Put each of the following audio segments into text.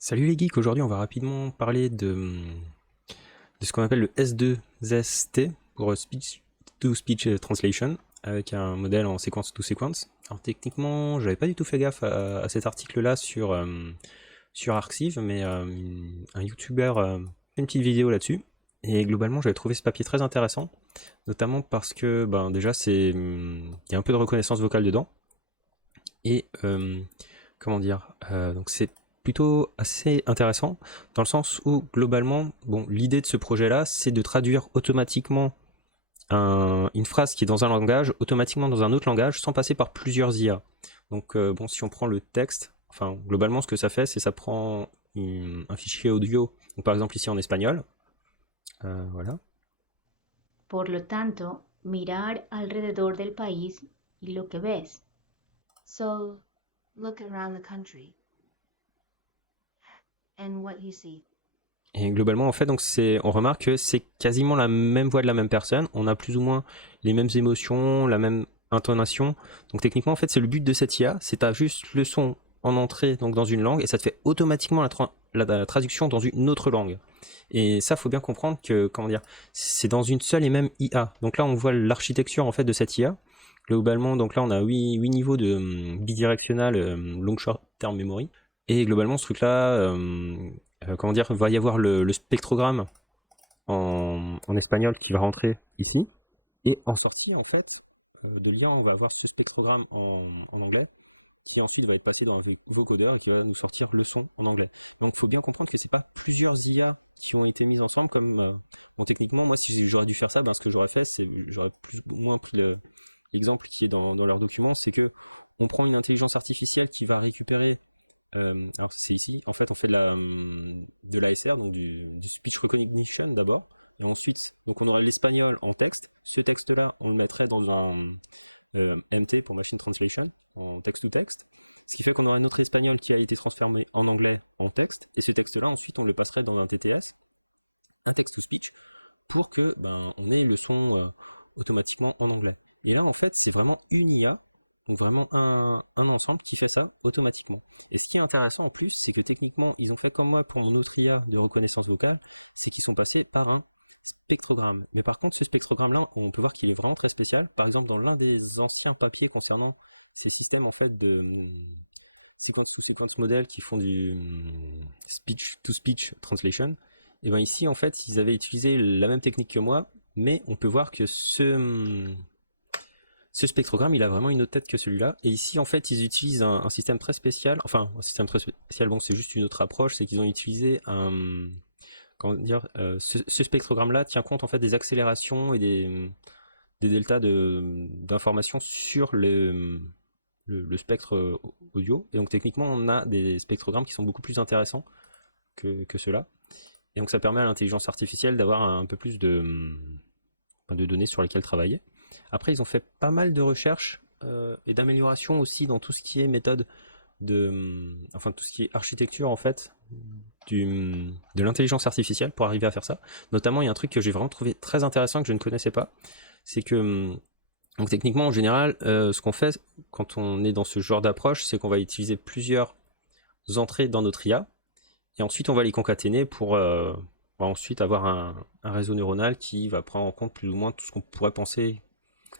Salut les geeks, aujourd'hui on va rapidement parler de ce qu'on appelle le S2ST pour Speech to Speech Translation avec un modèle en séquence to sequence. Alors techniquement, j'avais pas du tout fait gaffe à cet article-là sur Arxiv, mais un YouTuber fait une petite vidéo là-dessus. Et globalement, j'avais trouvé ce papier très intéressant, notamment parce que déjà il y a un peu de reconnaissance vocale dedans et comment dire, donc c'est plutôt assez intéressant dans le sens où globalement, bon, l'idée de ce projet-là, c'est de traduire automatiquement une phrase qui est dans un langage, automatiquement dans un autre langage, sans passer par plusieurs IA. Donc bon, si on prend le texte, enfin globalement, ce que ça fait, c'est ça prend un fichier audio, donc par exemple ici en espagnol, voilà. Por lo tanto, mirar alrededor del país y lo que ves. So, look around the country and what you see. Et globalement, en fait, donc on remarque que c'est quasiment la même voix de la même personne. On a plus ou moins les mêmes émotions, la même intonation. Donc techniquement, en fait, c'est le but de cette IA, c'est t'as juste le son en entrée, donc dans une langue, et ça te fait automatiquement la traduction dans une autre langue. Et ça, faut bien comprendre que, comment dire, c'est dans une seule et même IA. Donc là, on voit l'architecture en fait de cette IA. Globalement, donc là, on a 8 niveaux de bidirectionnel long short term memory. Et globalement, ce truc-là, comment dire, va y avoir le spectrogramme en espagnol qui va rentrer ici. Et en sortie, en fait, de l'IA, on va avoir ce spectrogramme en anglais qui ensuite va être passé dans un vocodeur et qui va nous sortir le son en anglais. Donc il faut bien comprendre que c'est pas plusieurs IA qui ont été mises ensemble comme bon techniquement moi si j'aurais dû faire ça, ce que j'aurais fait c'est j'aurais plus ou moins pris l'exemple qui est dans leur document, c'est que on prend une intelligence artificielle qui va récupérer alors c'est ici, en fait on fait de l'ASR, donc du speech recognition d'abord, et ensuite donc on aurait l'espagnol en texte, ce texte là on le mettrait dans un MT pour Machine Translation, en texte-to-texte, ce qui fait qu'on aurait notre espagnol qui a été transformé en anglais en texte, et ce texte-là, ensuite, on le passerait dans un TTS, un text-to-speech, pour que on ait le son automatiquement en anglais. Et là, en fait, c'est vraiment une IA, donc vraiment un ensemble qui fait ça automatiquement. Et ce qui est intéressant en plus, c'est que techniquement, ils ont fait comme moi pour mon autre IA de reconnaissance vocale, c'est qu'ils sont passés par un spectrogramme. Mais par contre, ce spectrogramme-là, on peut voir qu'il est vraiment très spécial. Par exemple, dans l'un des anciens papiers concernant ces systèmes en fait de sequence to sequence model qui font du speech to speech translation, et ben ici en fait, ils avaient utilisé la même technique que moi, mais on peut voir que ce spectrogramme, il a vraiment une autre tête que celui-là. Et ici, en fait, ils utilisent un système très spécial. Enfin, un système très spécial, bon, c'est juste une autre approche, c'est qu'ils ont utilisé comment dire, ce spectrogramme-là tient compte en fait des accélérations et des deltas d'informations sur le spectre audio. Et donc techniquement, on a des spectrogrammes qui sont beaucoup plus intéressants que ceux-là. Et donc ça permet à l'intelligence artificielle d'avoir un peu plus de données sur lesquelles travailler. Après, ils ont fait pas mal de recherches et d'améliorations aussi dans tout ce qui est méthode enfin tout ce qui est architecture en fait de l'intelligence artificielle pour arriver à faire ça. Notamment, il y a un truc que j'ai vraiment trouvé très intéressant que je ne connaissais pas, c'est que donc techniquement en général, ce qu'on fait quand on est dans ce genre d'approche, c'est qu'on va utiliser plusieurs entrées dans notre IA et ensuite on va les concaténer pour ensuite avoir un réseau neuronal qui va prendre en compte plus ou moins tout ce qu'on pourrait penser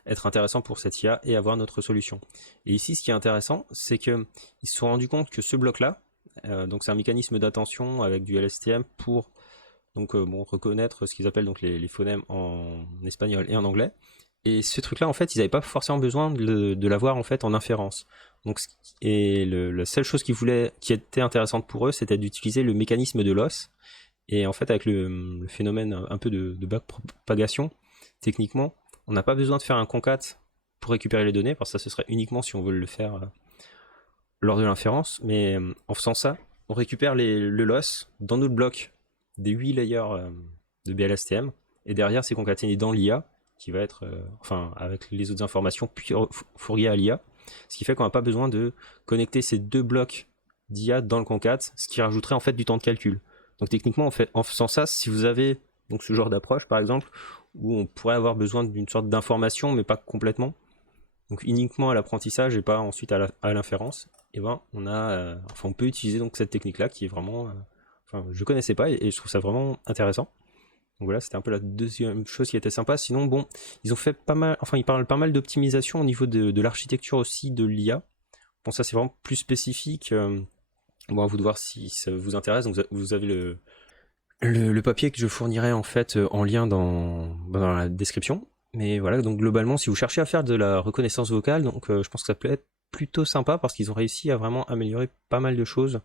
être intéressant pour cette IA et avoir notre solution. Et ici, ce qui est intéressant, c'est qu'ils se sont rendus compte que ce bloc-là, donc c'est un mécanisme d'attention avec du LSTM pour donc reconnaître ce qu'ils appellent donc les phonèmes en espagnol et en anglais. Et ce truc-là, en fait, ils n'avaient pas forcément besoin de l'avoir en fait en inférence. Donc, et la seule chose qui était intéressante pour eux, c'était d'utiliser le mécanisme de l'os. Et en fait, avec le phénomène un peu de backpropagation, techniquement, on n'a pas besoin de faire un concat pour récupérer les données, parce que ça ce serait uniquement si on veut le faire lors de l'inférence, mais en faisant ça, on récupère le loss dans notre bloc des 8 layers de BLSTM, et derrière c'est concaténé dans l'IA, qui va être, enfin avec les autres informations, puis fourrier à l'IA, ce qui fait qu'on n'a pas besoin de connecter ces deux blocs d'IA dans le concat, ce qui rajouterait en fait du temps de calcul. Donc techniquement, en faisant ça, si vous avez donc ce genre d'approche par exemple, où on pourrait avoir besoin d'une sorte d'information, mais pas complètement, donc uniquement à l'apprentissage et pas ensuite à l'inférence, et ben on peut utiliser donc cette technique-là qui est vraiment, je connaissais pas et je trouve ça vraiment intéressant. Donc voilà, c'était un peu la deuxième chose qui était sympa. Sinon, bon, ils ont fait pas mal, ils parlent pas mal d'optimisation au niveau de l'architecture aussi de l'IA. Bon, ça c'est vraiment plus spécifique. Bon, à vous de voir si ça vous intéresse. Donc vous avez le papier que je fournirai en fait en lien dans la description. Mais voilà, donc globalement, si vous cherchez à faire de la reconnaissance vocale, donc je pense que ça peut être plutôt sympa parce qu'ils ont réussi à vraiment améliorer pas mal de choses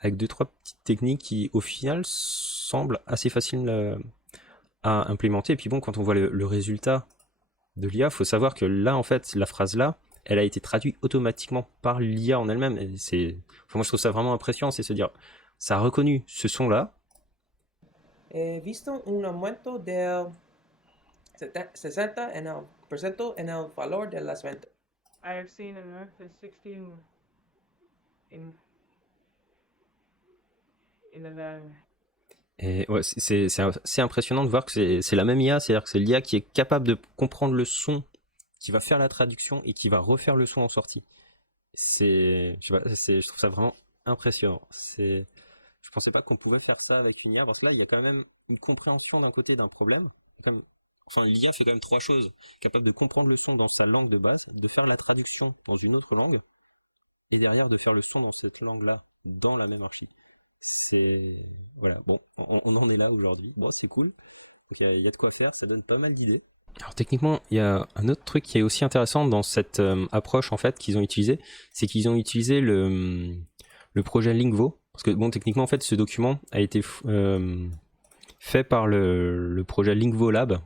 avec 2-3 petites techniques qui au final semblent assez faciles à implémenter. Et puis bon, quand on voit le résultat de l'IA, faut savoir que là, en fait, la phrase là, elle a été traduite automatiquement par l'IA en elle-même. Et moi, je trouve ça vraiment impressionnant, c'est se dire, ça a reconnu ce son-là. He visto un aumento del 60% en el valor de las ventas. I have seen an earth in 16 in the value. Et ouais, c'est impressionnant de voir que c'est la même IA, c'est-à-dire que c'est l'IA qui est capable de comprendre le son, qui va faire la traduction et qui va refaire le son en sortie. Je trouve ça vraiment impressionnant. Je pensais pas qu'on pouvait faire ça avec une IA, parce que là, il y a quand même une compréhension d'un côté d'un problème. L'IA fait quand même 3 choses. Capable de comprendre le son dans sa langue de base, de faire la traduction dans une autre langue, et derrière de faire le son dans cette langue-là, dans la même archi. Voilà, bon, on en est là aujourd'hui. Bon, c'est cool. Donc il y a de quoi faire, ça donne pas mal d'idées. Alors techniquement, il y a un autre truc qui est aussi intéressant dans cette approche en fait qu'ils ont utilisé, c'est qu'ils ont utilisé le projet Lingvo. Parce que bon, techniquement en fait, ce document a été fait par le projet Lingvo Lab.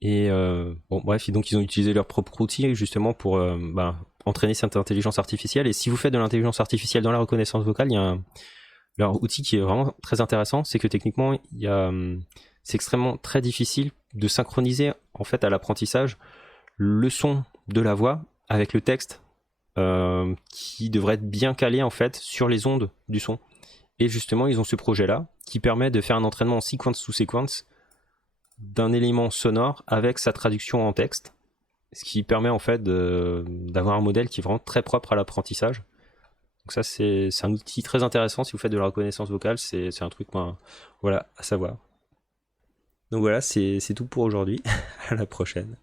Et bon, bref, donc ils ont utilisé leur propre outil justement pour entraîner cette intelligence artificielle. Et si vous faites de l'intelligence artificielle dans la reconnaissance vocale, il y a leur outil qui est vraiment très intéressant, c'est que techniquement, c'est extrêmement très difficile de synchroniser en fait à l'apprentissage le son de la voix avec le texte qui devrait être bien calé en fait sur les ondes du son. Et justement, ils ont ce projet-là qui permet de faire un entraînement en séquence sous séquence d'un élément sonore avec sa traduction en texte, ce qui permet en fait d'avoir un modèle qui est vraiment très propre à l'apprentissage. Donc ça, c'est un outil très intéressant si vous faites de la reconnaissance vocale, c'est un truc voilà, à savoir. Donc voilà, c'est tout pour aujourd'hui. À la prochaine.